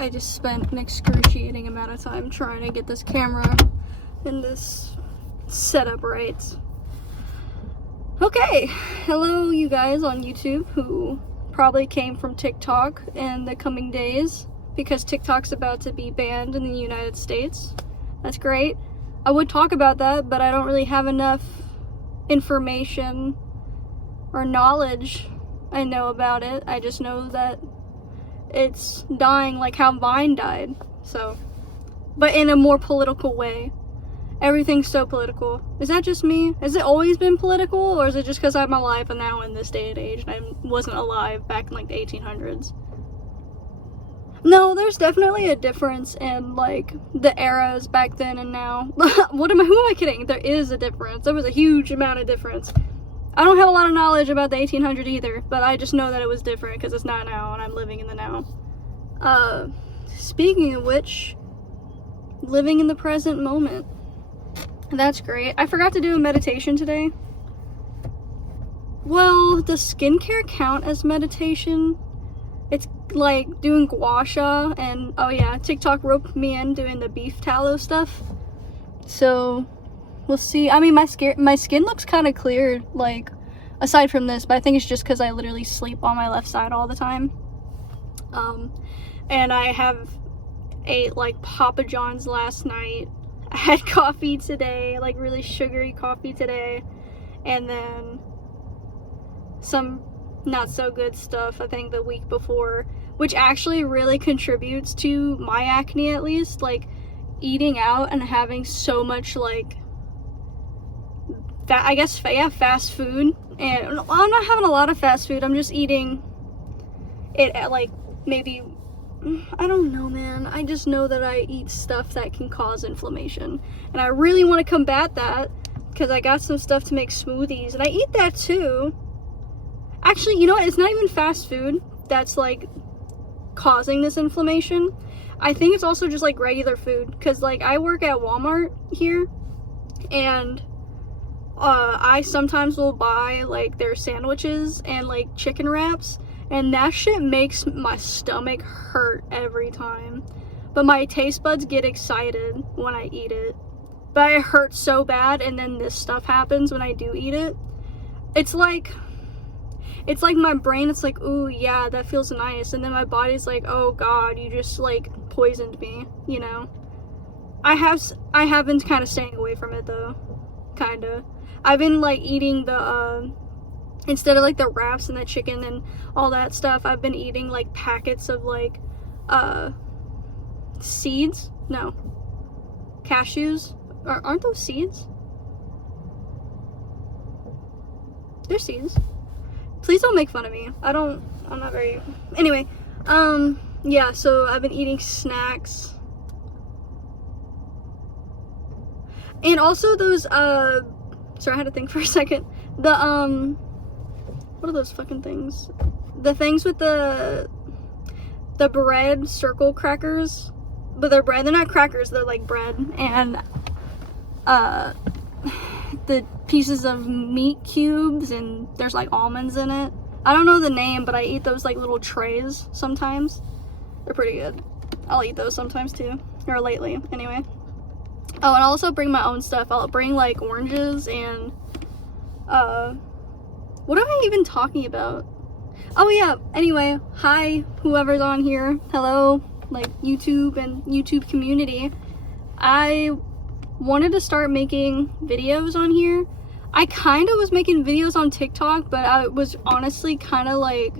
I just spent an excruciating amount of time trying to get this camera and this setup right. Okay, hello you guys on YouTube who probably came from TikTok in the coming days because TikTok's about to be banned in the United States. That's great. I would talk about that, but I don't really have enough information or knowledge I know about it. I just know that it's dying like how Vine died, so, but in a more political way. Everything's so political. Is that just me? Has it always been political, or is it just because I'm alive and now in this day and age and I wasn't alive back in like the 1800s? No, there's definitely a difference in like the eras back then and now. Who am I kidding? There is a difference. There was a huge amount of difference. I don't have a lot of knowledge about the 1800s either, but I just know that it was different because it's not now and I'm living in the now. Speaking of which, living in the present moment. That's great. I forgot to do a meditation today. Well, does skincare count as meditation? It's like doing gua sha and, oh yeah, TikTok roped me in doing the beef tallow stuff. So, we'll see. I mean, my skin looks kind of clear, like, aside from this, but I think it's just because I literally sleep on my left side all the time. And I ate, like, Papa John's last night. I had coffee today, like, really sugary coffee today. And then some not so good stuff, I think, the week before, which actually really contributes to my acne, at least. Like, eating out and having so much, like, I guess, yeah, fast food. And I'm not having a lot of fast food. I'm just eating it at, like, maybe, I don't know, man. I just know that I eat stuff that can cause inflammation. And I really want to combat that because I got some stuff to make smoothies. And I eat that, too. Actually, you know what? It's not even fast food that's, like, causing this inflammation. I think it's also just, like, regular food. Because, like, I work at Walmart here. And I sometimes will buy, like, their sandwiches and, like, chicken wraps, and that shit makes my stomach hurt every time. But my taste buds get excited when I eat it. But it hurts so bad, and then this stuff happens when I do eat it. It's like my brain, it's like, ooh, yeah, that feels nice, and then my body's like, oh god, you just, like, poisoned me, you know? I have been kind of staying away from it, though. Kinda. I've been, like, eating the, instead of, like, the wraps and the chicken and all that stuff, I've been eating, like, packets of, like, seeds? No. Cashews? Aren't those seeds? They're seeds. Please don't make fun of me. I'm not very, anyway, yeah, so I've been eating snacks. And also those, sorry, I had to think for a second. The, what are those fucking things? The things with the bread circle crackers. But they're bread. They're not crackers. They're like bread. And, the pieces of meat cubes, and there's like almonds in it. I don't know the name, but I eat those like little trays sometimes. They're pretty good. I'll eat those sometimes too. Or lately, anyway. Oh, and I'll also bring my own stuff. I'll bring, like, oranges and, what am I even talking about? Oh, yeah, anyway, hi, whoever's on here. Hello, like, YouTube and YouTube community. I wanted to start making videos on here. I kind of was making videos on TikTok, but I was honestly kind of, like,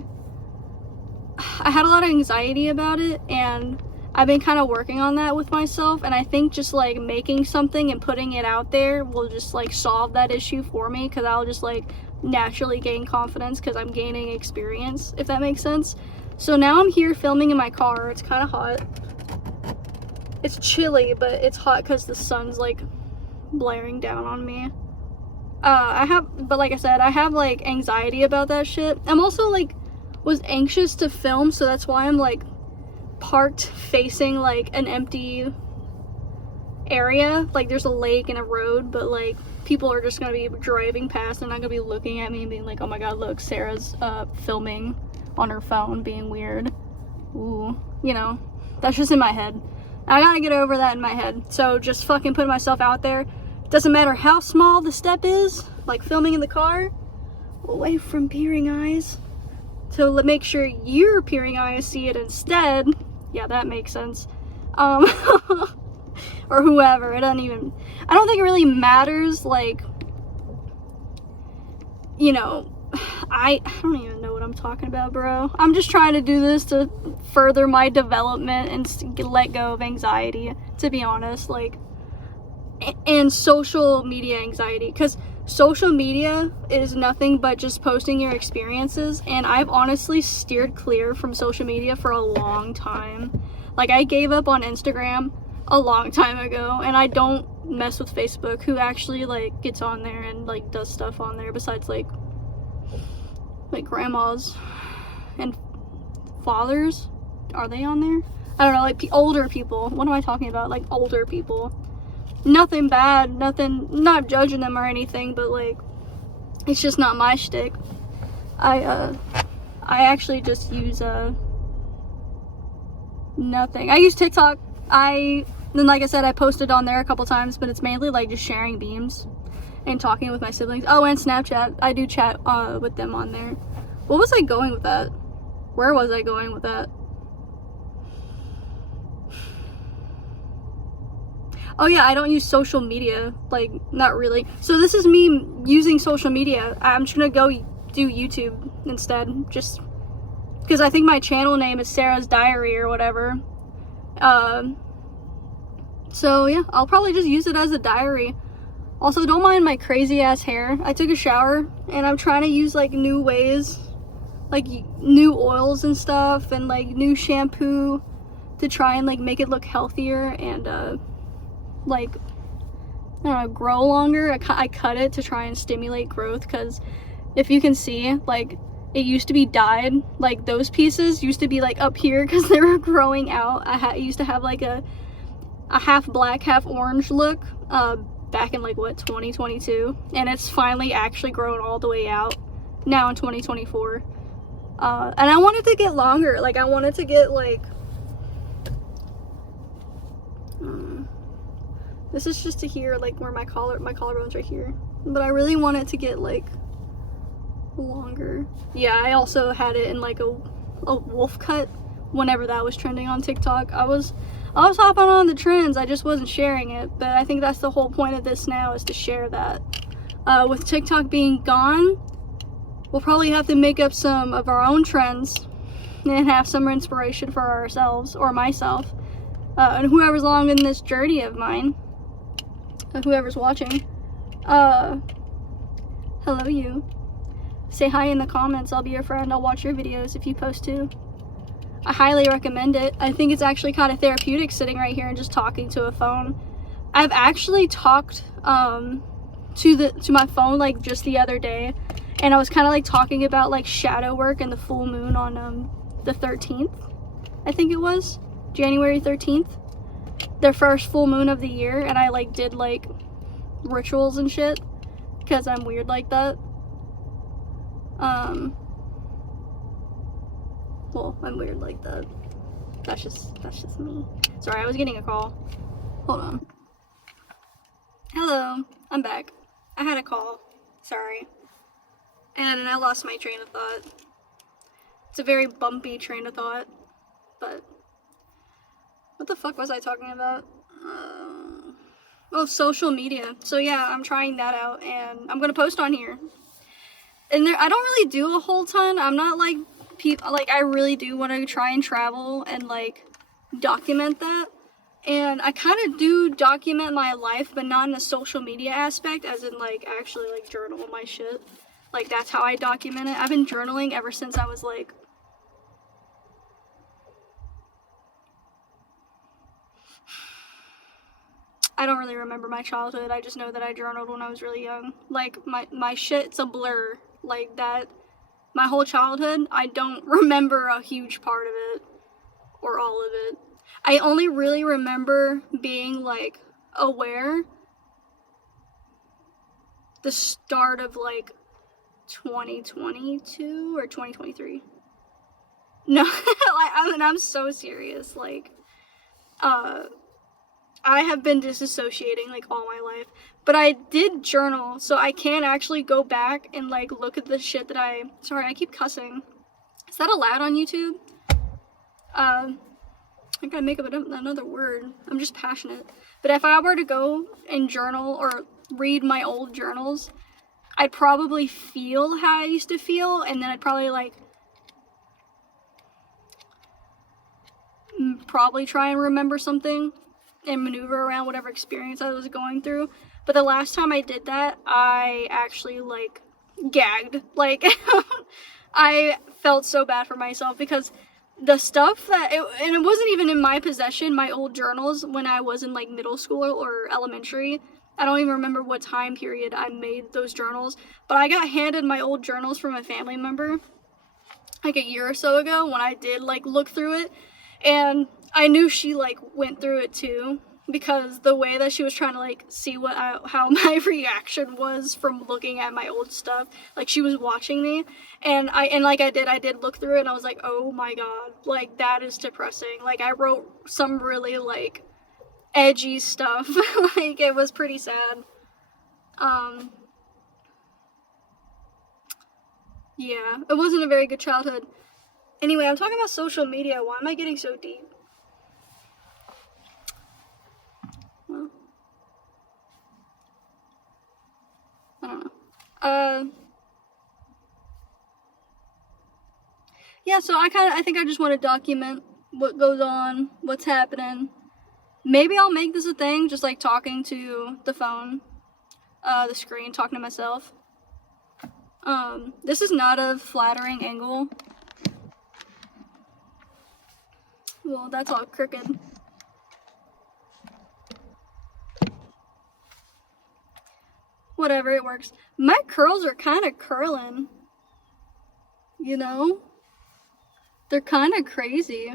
I had a lot of anxiety about it, and I've been kind of working on that with myself, and I think just, like, making something and putting it out there will just, like, solve that issue for me, because I'll just, like, naturally gain confidence because I'm gaining experience, if that makes sense. So now I'm here filming in my car. It's kind of hot. It's chilly, but it's hot because the sun's, like, blaring down on me. But like I said, I have, like, anxiety about that shit. I'm also, like, was anxious to film, so that's why I'm, like, parked facing, like, an empty area. Like, there's a lake and a road, but, like, people are just gonna be driving past and not gonna be looking at me and being like, oh my god, look, Sarah's filming on her phone being weird. Ooh, you know, That's just in my head. I gotta get over that in my head. So just fucking put myself out there. Doesn't matter how small the step is, like filming in the car, away from peering eyes, to make sure your peering eyes see it instead. Yeah, that makes sense. Or whoever, it doesn't even, I don't think it really matters, like, you know, I don't even know what I'm talking about, bro. I'm just trying to do this to further my development and let go of anxiety, to be honest, like, and social media anxiety, because social media is nothing but just posting your experiences, and I've honestly steered clear from social media for a long time. Like, I gave up on Instagram a long time ago, and I don't mess with Facebook, who actually, like, gets on there and, like, does stuff on there besides, like grandmas and fathers. Are they on there? I don't know, like, older people. What am I talking about? Like, older people. Nothing bad, nothing, not judging them or anything, but, like, it's just not my shtick. I actually just use, nothing. I use TikTok. Then, like I said, I posted on there a couple times, but it's mainly, like, just sharing beams and talking with my siblings. Oh, and Snapchat. I do chat with them on there. What was I going with that? Where was I going with that? Oh yeah, I don't use social media, like, not really. So this is me using social media. I'm just gonna go do YouTube instead, just because I think my channel name is Sarah's Diary or whatever. So yeah, I'll probably just use it as a diary. Also, don't mind my crazy ass hair. I took a shower and I'm trying to use, like, new ways, like new oils and stuff, and, like, new shampoo to try and, like, make it look healthier and like, I don't know, grow longer. I cut it to try and stimulate growth, because if you can see, like, it used to be dyed. Like, those pieces used to be, like, up here because they were growing out. I used to have, like, a half black, half orange look back in, like, what, 2022, and it's finally actually grown all the way out now in 2024. And I wanted to get longer. Like, I wanted to get, like, this is just to here, like, where my collarbone's right here, but I really want it to get, like, longer. Yeah, I also had it in, like, a wolf cut whenever that was trending on TikTok. I was hopping on the trends, I just wasn't sharing it, but I think that's the whole point of this now, is to share that. With TikTok being gone, we'll probably have to make up some of our own trends and have some inspiration for ourselves, or myself, and whoever's along in this journey of mine, whoever's watching. Hello, you. Say hi in the comments, I'll be your friend, I'll watch your videos if you post too. I highly recommend it. I think it's actually kind of therapeutic sitting right here and just talking to a phone. I've actually talked to my phone, like, just the other day, and I was kind of, like, talking about, like, shadow work and the full moon on the 13th, I think it was January 13th, the first full moon of the year, and I, like, did, like, rituals and shit because I'm weird like that. Well, I'm weird like that. That's just me. Sorry, I was getting a call. Hold on. Hello, I'm back. I had a call. Sorry. And I lost my train of thought. It's a very bumpy train of thought. But what the fuck was I talking about? Oh, social media. So yeah, I'm trying that out, and I'm gonna post on here. And I don't really do a whole ton. I'm not like people, like, I really do want to try and travel and, like, document that. And I kind of do document my life, but not in the social media aspect, as in, like, actually, like, journal my shit. Like, that's how I document it. I've been journaling ever since I was, like, I don't really remember my childhood. I just know that I journaled when I was really young. Like, my shit's a blur. Like, that, my whole childhood, I don't remember a huge part of it, or all of it. I only really remember being, like, aware the start of, like, 2022 or 2023. No, like, I'm so serious. Like, I have been disassociating like all my life, but I did journal, so I can actually go back and like look at the shit that sorry, I keep cussing. Is that allowed on YouTube? I gotta make up another word. I'm just passionate. But if I were to go and journal or read my old journals, I'd probably feel how I used to feel, and then I'd probably like probably try and remember something and maneuver around whatever experience I was going through. But the last time I did that, I actually like gagged. Like I felt so bad for myself because the stuff and it wasn't even in my possession, my old journals when I was in like middle school or elementary. I don't even remember what time period I made those journals, but I got handed my old journals from a family member like a year or so ago when I did like look through it, and I knew she like went through it too, because the way that she was trying to like see how my reaction was from looking at my old stuff, like she was watching me, and I did look through it, and I was like, oh my god, like that is depressing. Like I wrote some really like edgy stuff. Like it was pretty sad. Yeah, it wasn't a very good childhood. Anyway, I'm talking about social media. Why am I getting so deep? Well, I don't know. Yeah, so I think I just want to document what goes on, what's happening. Maybe I'll make this a thing, just like talking to the phone, the screen, talking to myself. This is not a flattering angle. Well, that's all crooked. Whatever, it works. My curls are kind of curling. You know? They're kind of crazy.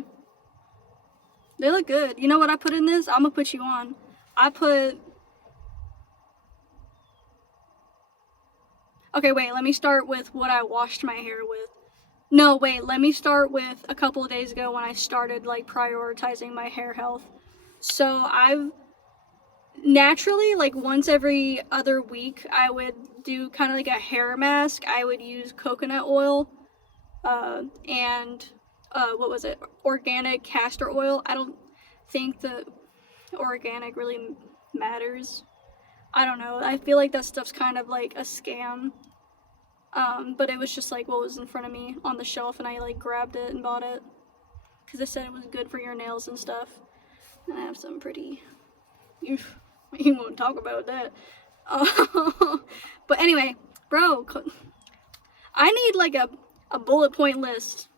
They look good. You know what I put in this? I'm gonna put you on. Okay, wait, let me start with what I washed my hair with. No, wait, let me start with a couple of days ago when I started like prioritizing my hair health. So I've naturally, like once every other week, I would do kind of like a hair mask. I would use coconut oil and what was it? Organic castor oil. I don't think the organic really matters. I don't know. I feel like that stuff's kind of like a scam. But it was just like what was in front of me on the shelf, and I like grabbed it and bought it because they said it was good for your nails and stuff. And I have some pretty. You won't talk about that. But anyway, bro, I need like a bullet point list.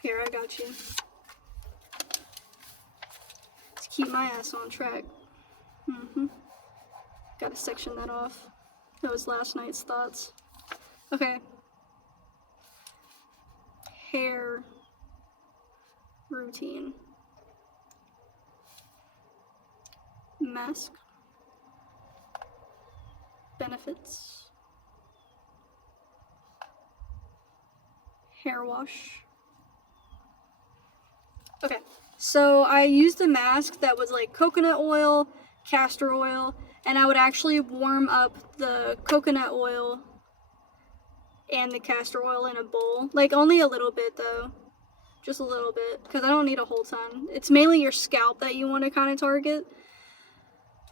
Here, I got you. Let's keep my ass on track. Gotta section that off. That was last night's thoughts. Okay. Hair routine. Mask. Benefits. Hair wash. Okay, so I used a mask that was like coconut oil, castor oil, and I would actually warm up the coconut oil and the castor oil in a bowl. Like only a little bit though. Just a little bit, because I don't need a whole ton. It's mainly your scalp that you want to kind of target.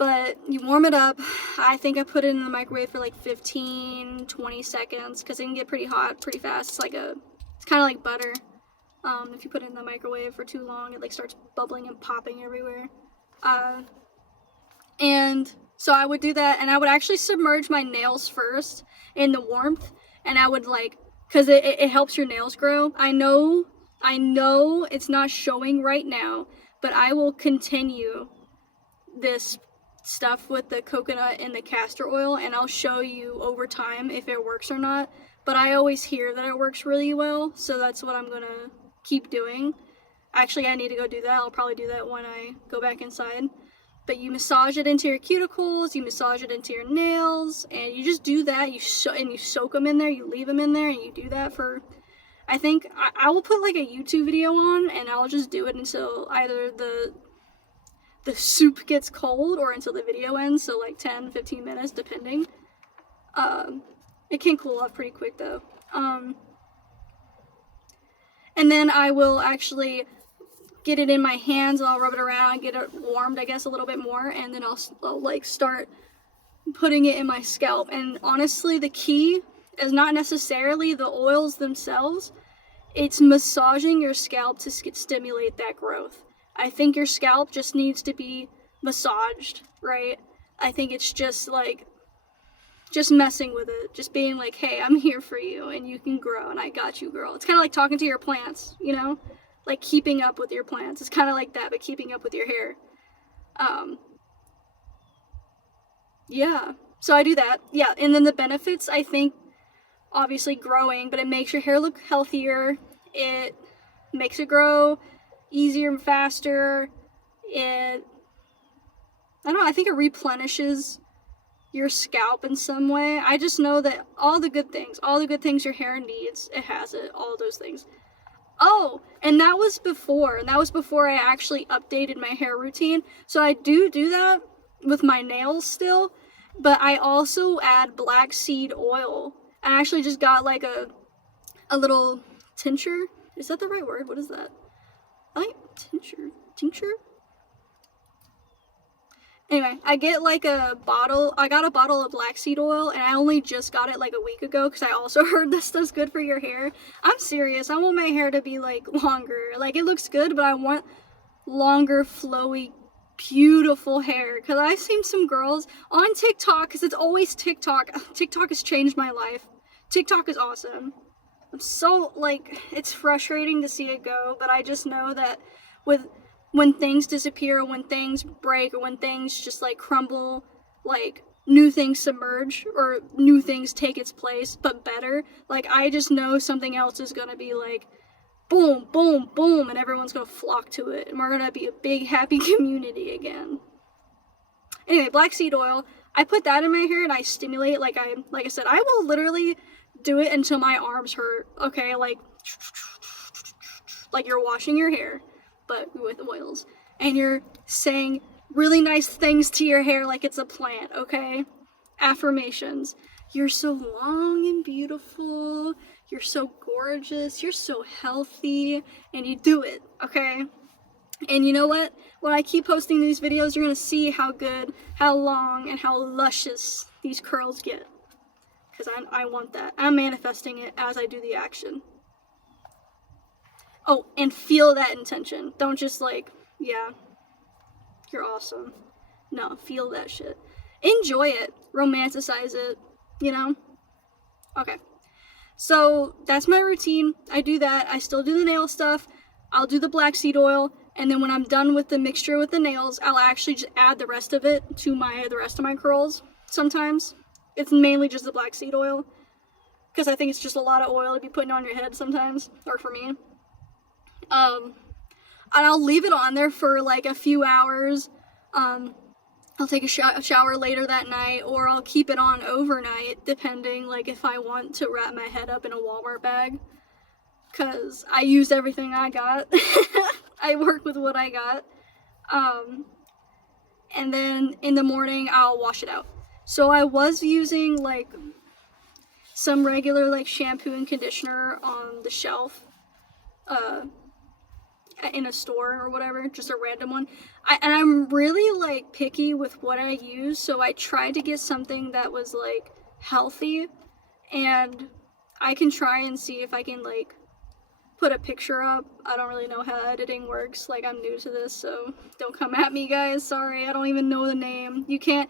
But you warm it up. I think I put it in the microwave for like 15-20 seconds because it can get pretty hot pretty fast. It's kind of like butter. If you put it in the microwave for too long, it like starts bubbling and popping everywhere. And so I would do that, and I would actually submerge my nails first in the warmth, and I would like, because it helps your nails grow. I know it's not showing right now, but I will continue this stuff with the coconut and the castor oil, and I'll show you over time if it works or not. But I always hear that it works really well, so that's what I'm gonna keep doing. Actually, I need to go do that. I'll probably do that when I go back inside. But you massage it into your cuticles, you massage it into your nails, and you just do that. You soak them in there, you leave them in there, and you do that for I think I will put like a YouTube video on, and I'll just do it until either the soup gets cold or until the video ends, so like 10-15 minutes depending. It can cool off pretty quick though. And then I will actually get it in my hands, and I'll rub it around, get it warmed, I guess, a little bit more, and then I'll like start putting it in my scalp. And honestly, the key is not necessarily the oils themselves, it's massaging your scalp to stimulate that growth. I think your scalp just needs to be massaged, right? I think it's just like, just messing with it, just being like, hey, I'm here for you, and you can grow, and I got you, girl. It's kind of like talking to your plants, you know? Like keeping up with your plants. It's kind of like that, but keeping up with your hair. Yeah, so I do that. Yeah, and then the benefits, I think, obviously growing, but it makes your hair look healthier. It makes it grow easier and faster. I don't know, I think it replenishes your scalp in some way. I just know that all the good things your hair needs, it has it, all those things. Oh, and that was before I actually updated my hair routine. So I do that with my nails still, but I also add black seed oil. I actually just got like a little tincture. Is that the right word? What is that? I think tincture? Anyway, I got a bottle of black seed oil, and I only just got it like a week ago because I also heard this stuff's good for your hair. I'm serious. I want my hair to be like longer. Like, it looks good, but I want longer, flowy, beautiful hair. Because I've seen some girls on TikTok, because it's always TikTok. TikTok has changed my life. TikTok is awesome. I'm so, like, it's frustrating to see it go, but I just know that when things disappear, when things break, or when things just like crumble, like new things submerge or new things take its place, but better, like I just know something else is gonna be like boom, boom, boom, and everyone's gonna flock to it, and we're gonna be a big happy community again. Anyway, black seed oil, I put that in my hair and I stimulate, like I said, I will literally do it until my arms hurt, okay, like you're washing your hair, but with oils, and you're saying really nice things to your hair like it's a plant, okay? Affirmations. You're so long and beautiful, you're so gorgeous, you're so healthy, and you do it, okay? And you know what? When I keep posting these videos, you're gonna see how good, how long, and how luscious these curls get. Because I want that. I'm manifesting it as I do the action. Oh, and feel that intention. Don't just like, yeah, you're awesome. No, feel that shit. Enjoy it. Romanticize it, you know? Okay. So, that's my routine. I do that. I still do the nail stuff. I'll do the black seed oil. And then when I'm done with the mixture with the nails, I'll actually just add the rest of it to the rest of my curls sometimes. It's mainly just the black seed oil. Because I think it's just a lot of oil to be putting on your head sometimes. Or for me. And I'll leave it on there for like a few hours. I'll take a shower later that night, or I'll keep it on overnight, depending, like, if I want to wrap my head up in a Walmart bag. Because I used everything I got. I work with what I got. And then in the morning, I'll wash it out. So I was using, like, some regular, like, shampoo and conditioner on the shelf. In a store or whatever, just a random one. And I'm really like picky with what I use, so I tried to get something that was like healthy, and I can try and see if I can like put a picture up. I don't really know how editing works, like I'm new to this, so don't come at me, guys. Sorry, I don't even know the name. You can't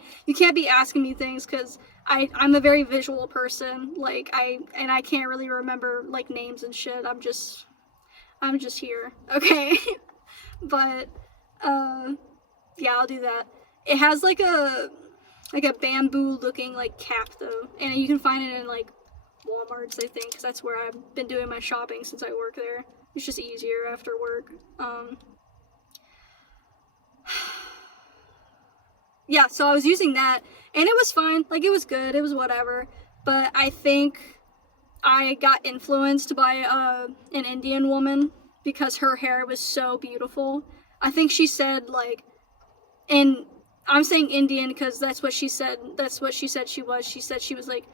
be asking me things, because I'm a very visual person, like I can't really remember like names and shit. I'm just here, okay? But, yeah, I'll do that. It has, like a bamboo-looking, like, cap, though. And you can find it in, like, Walmarts, I think, because that's where I've been doing my shopping since I work there. It's just easier after work. Yeah, so I was using that, and it was fine. Like, it was good. It was whatever. But I think I got influenced by an Indian woman because her hair was so beautiful. I think she said like, and I'm saying Indian because that's what she said. That's what she said she was. She said she was like,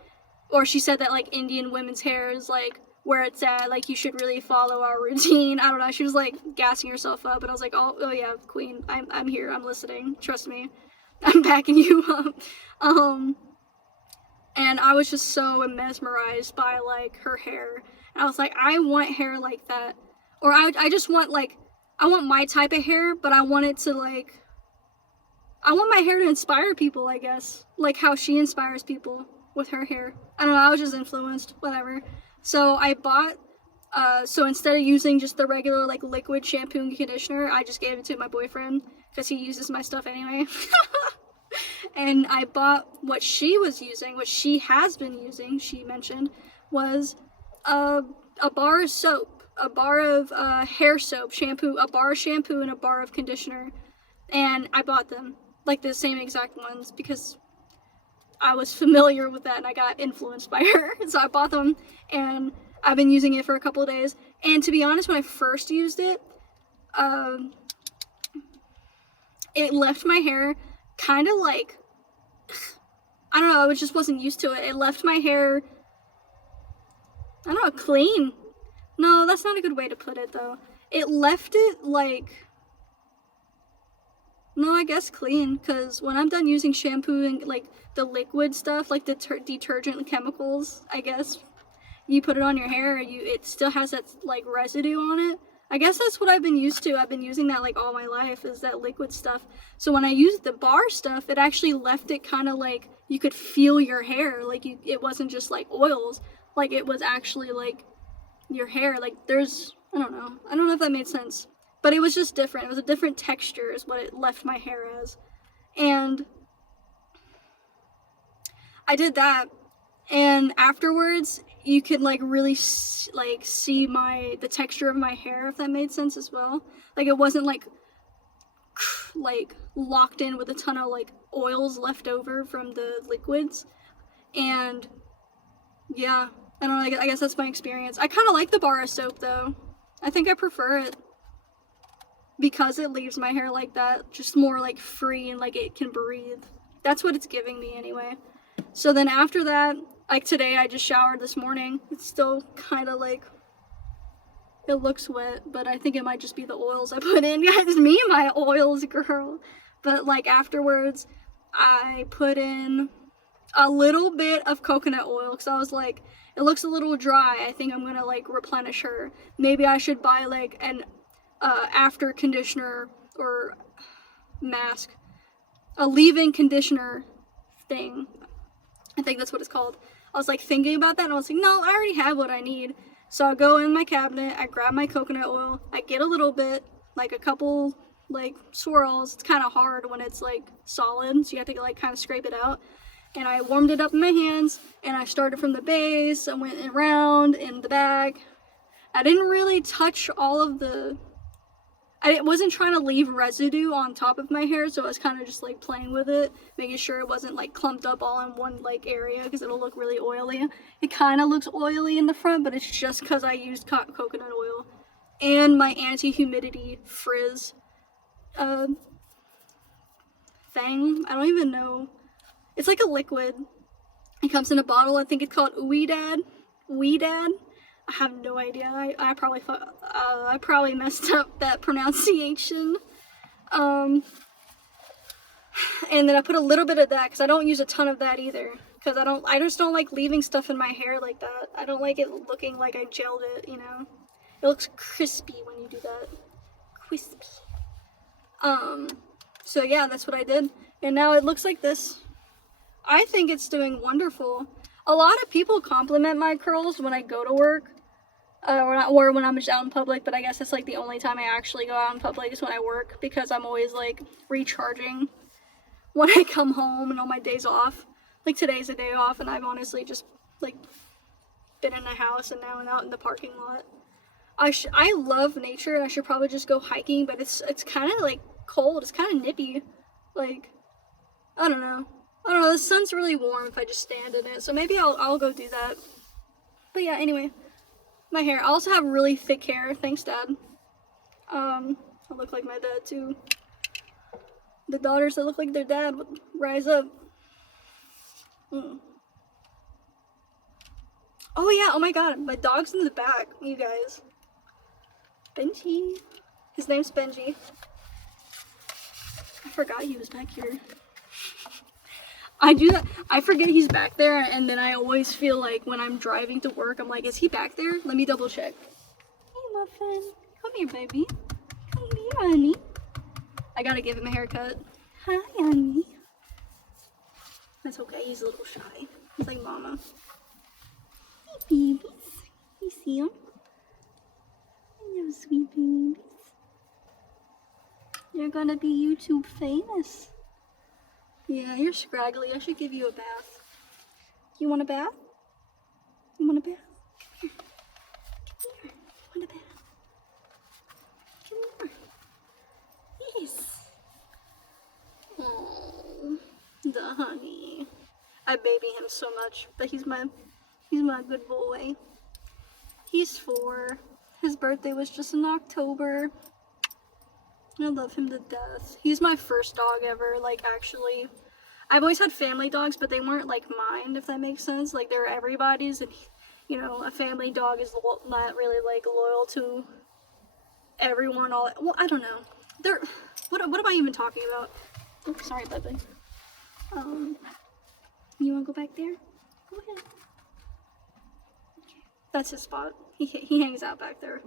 or she said that like Indian women's hair is like where it's at. Like you should really follow our routine. I don't know. She was like gassing herself up, and I was like, oh yeah, queen. I'm here. I'm listening. Trust me. I'm backing you up. And I was just so mesmerized by like her hair. And I was like, I want hair like that. Or I just want like, I want my type of hair, but I want it to like, I want my hair to inspire people, I guess. Like how she inspires people with her hair. I don't know, I was just influenced, whatever. So I bought, so instead of using just the regular like liquid shampoo and conditioner, I just gave it to my boyfriend because he uses my stuff anyway. And I bought what she was using, what she has been using, she mentioned, was a bar of soap, a bar of hair soap, shampoo, a bar of shampoo and a bar of conditioner. And I bought them, like the same exact ones, because I was familiar with that and I got influenced by her. So I bought them and I've been using it for a couple of days. And to be honest, when I first used it, it left my hair kind of like, I don't know, I just wasn't used to it. It left my hair, I don't know, clean. No, that's not a good way to put it though. It left it like, no, I guess clean, because when I'm done using shampoo and like the liquid stuff, like the detergent chemicals, I guess, you put it on your hair, it still has that like residue on it. I guess that's what I've been used to. I've been using that like all my life, is that liquid stuff. So when I used the bar stuff, it actually left it kind of like you could feel your hair. Like it wasn't just like oils. Like it was actually like your hair. Like there's, I don't know if that made sense. But it was just different. It was a different texture is what it left my hair as. And I did that. And afterwards, you could like really see the texture of my hair, if that made sense as well. Like it wasn't like locked in with a ton of like oils left over from the liquids. And yeah, I don't know, I guess that's my experience. I kind of like the bar of soap though. I think I prefer it because it leaves my hair like that, just more like free and like it can breathe. That's what it's giving me anyway. So then after that, like today, I just showered this morning. It's still kind of like, it looks wet, but I think it might just be the oils I put in. Yeah, it's me and my oils, girl. But like afterwards, I put in a little bit of coconut oil because I was like, it looks a little dry. I think I'm gonna like replenish her. Maybe I should buy like an after conditioner or mask, a leave-in conditioner thing. I think that's what it's called. I was like thinking about that and I was like, no, I already have what I need. So I go in my cabinet, I grab my coconut oil, I get a little bit, like a couple like swirls. It's kind of hard when it's like solid, so you have to like kind of scrape it out. And I warmed it up in my hands and I started from the base, I went around in the bag. I didn't really touch all of the, I wasn't trying to leave residue on top of my hair, so I was kind of just like playing with it, making sure it wasn't like clumped up all in one like area because it'll look really oily. It kind of looks oily in the front, but it's just because I used coconut oil and my anti-humidity frizz thing. I don't even know. It's like a liquid. It comes in a bottle. I think it's called Ouidad. Ouidad. I have no idea. I probably messed up that pronunciation. And then I put a little bit of that because I don't use a ton of that either. Because I just don't like leaving stuff in my hair like that. I don't like it looking like I gelled it, you know. It looks crispy when you do that. Crispy. So yeah, that's what I did. And now it looks like this. I think it's doing wonderful. A lot of people compliment my curls when I go to work, or when I'm just out in public, but I guess that's like the only time I actually go out in public is when I work, because I'm always like recharging when I come home and on my days off. Like today's a day off and I've honestly just like been in the house and now I'm out in the parking lot. I love nature and I should probably just go hiking, but it's kind of like cold, it's kind of nippy, like, I don't know, the sun's really warm if I just stand in it, so maybe I'll go do that. But yeah, anyway, my hair. I also have really thick hair. Thanks, Dad. I look like my dad too. The daughters that look like their dad would rise up. Oh yeah, oh my god, my dog's in the back, you guys. Benji. His name's Benji. I forgot he was back here. I do that. I forget he's back there, and then I always feel like when I'm driving to work, I'm like, is he back there? Let me double check. Hey, Muffin. Come here, baby. Come here, honey. I gotta give him a haircut. Hi, honey. That's okay. He's a little shy. He's like mama. Hey, babies. You see him? Hello, sweet babies. You're gonna be YouTube famous. Yeah, you're scraggly. I should give you a bath. You want a bath? You want a bath? Come here. Come here. You want a bath? Come here. Yes. Oh, the honey. I baby him so much, but he's my good boy. He's 4. His birthday was just in October. I love him to death. He's my first dog ever, like, actually. I've always had family dogs, but they weren't, like, mine, if that makes sense. Like, they're everybody's, and, you know, a family dog is not really, like, loyal to everyone. Well, I don't know. What am I even talking about? Oh, sorry, baby. You wanna go back there? Go ahead. Okay. That's his spot. He hangs out back there.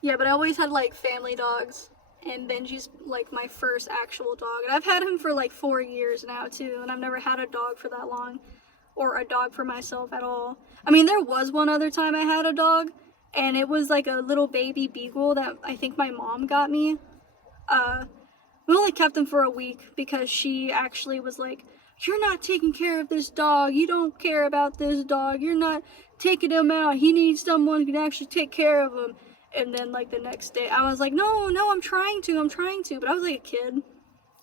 Yeah, but I always had, like, family dogs, and Benji's, like, my first actual dog, and I've had him for, like, 4 years now, too, and I've never had a dog for that long, or a dog for myself at all. I mean, there was one other time I had a dog, and it was, like, a little baby beagle that I think my mom got me. We only kept him for a week, because she actually was like, you're not taking care of this dog, you don't care about this dog, you're not taking him out, he needs someone who can actually take care of him. And then, like, the next day, I was like, no, I'm trying to, but I was, like, a kid.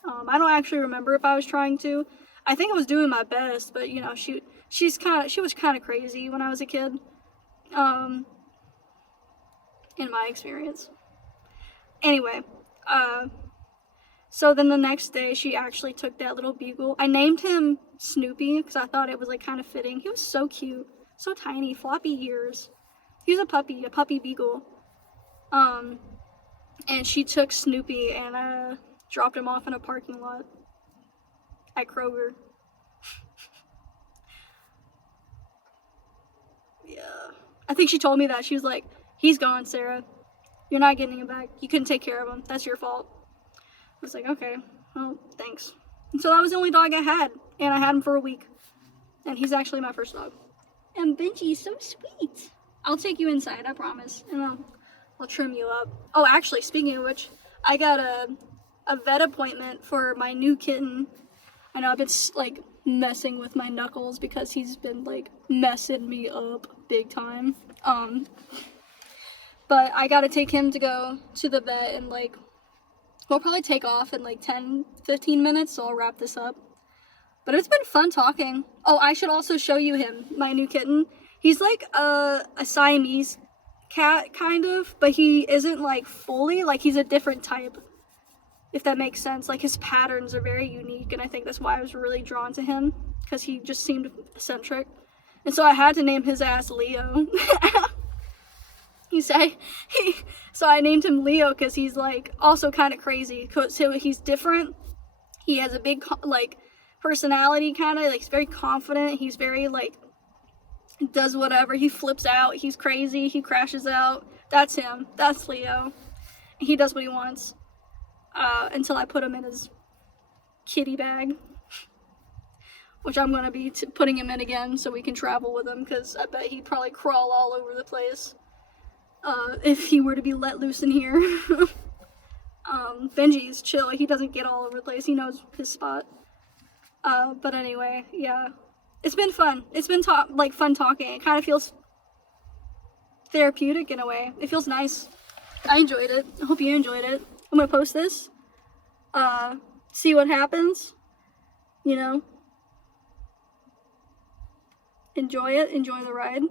I don't actually remember if I was trying to. I think I was doing my best, but, you know, she was kind of crazy when I was a kid, in my experience. Anyway, so then the next day, she actually took that little beagle. I named him Snoopy, because I thought it was, like, kind of fitting. He was so cute, so tiny, floppy ears. He was a puppy beagle. And she took Snoopy and, dropped him off in a parking lot at Kroger. Yeah. I think she told me that. She was like, he's gone, Sarah. You're not getting him back. You couldn't take care of him. That's your fault. I was like, okay, well, thanks. And so that was the only dog I had, and I had him for a week. And he's actually my first dog. And Benji's so sweet. I'll take you inside, I promise. And I'll trim you up. Oh, actually, speaking of which, I got a vet appointment for my new kitten. I know I've been, like, messing with my knuckles because he's been, like, messing me up big time. But I gotta take him to go to the vet, and, like, we'll probably take off in, like, 10-15 minutes, so I'll wrap this up. But it's been fun talking. Oh, I should also show you him, my new kitten. He's, like, a Siamese cat, kind of, but he isn't, like, fully, like, he's a different type, if that makes sense. Like, his patterns are very unique, and I think that's why I was really drawn to him, because he just seemed eccentric. And so I had to name his ass Leo. So I named him Leo because he's, like, also kind of crazy. So he's different. He has a big, like, personality, kind of, like, he's very confident. He's very, like, does whatever. He flips out. He's crazy. He crashes out. That's him. That's Leo. He does what he wants. Until I put him in his kitty bag, which I'm going to be putting him in again so we can travel with him, because I bet he'd probably crawl all over the place if he were to be let loose in here. Benji's chill. He doesn't get all over the place. He knows his spot. But anyway, yeah. It's been fun. It's been fun talking. It kind of feels therapeutic in a way. It feels nice. I enjoyed it. I hope you enjoyed it. I'm gonna post this. See what happens. You know. enjoy it, enjoy the ride,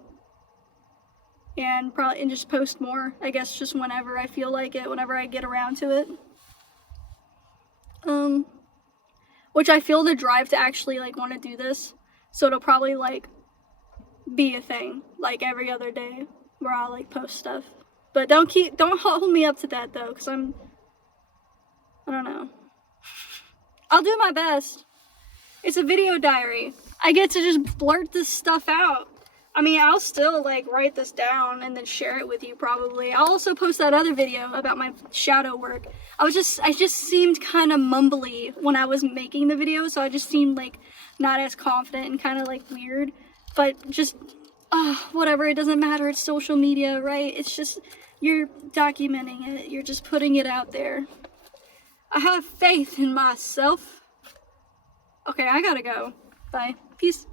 and just post more, I guess, just whenever I feel like it, whenever I get around to it. Which I feel the drive to actually like want to do this, so it'll probably like be a thing like every other day where I'll like post stuff. But don't hold me up to that though, because I don't know. I'll do my best. It's a video diary. I get to just blurt this stuff out. I mean, I'll still like write this down and then share it with you probably. I'll also post that other video about my shadow work. I just seemed kind of mumbly when I was making the video, so I just seemed like not as confident and kind of like weird. But just, whatever, it doesn't matter. It's social media, right? It's just, you're documenting it. You're just putting it out there. I have faith in myself. Okay, I gotta go. Bye. Peace.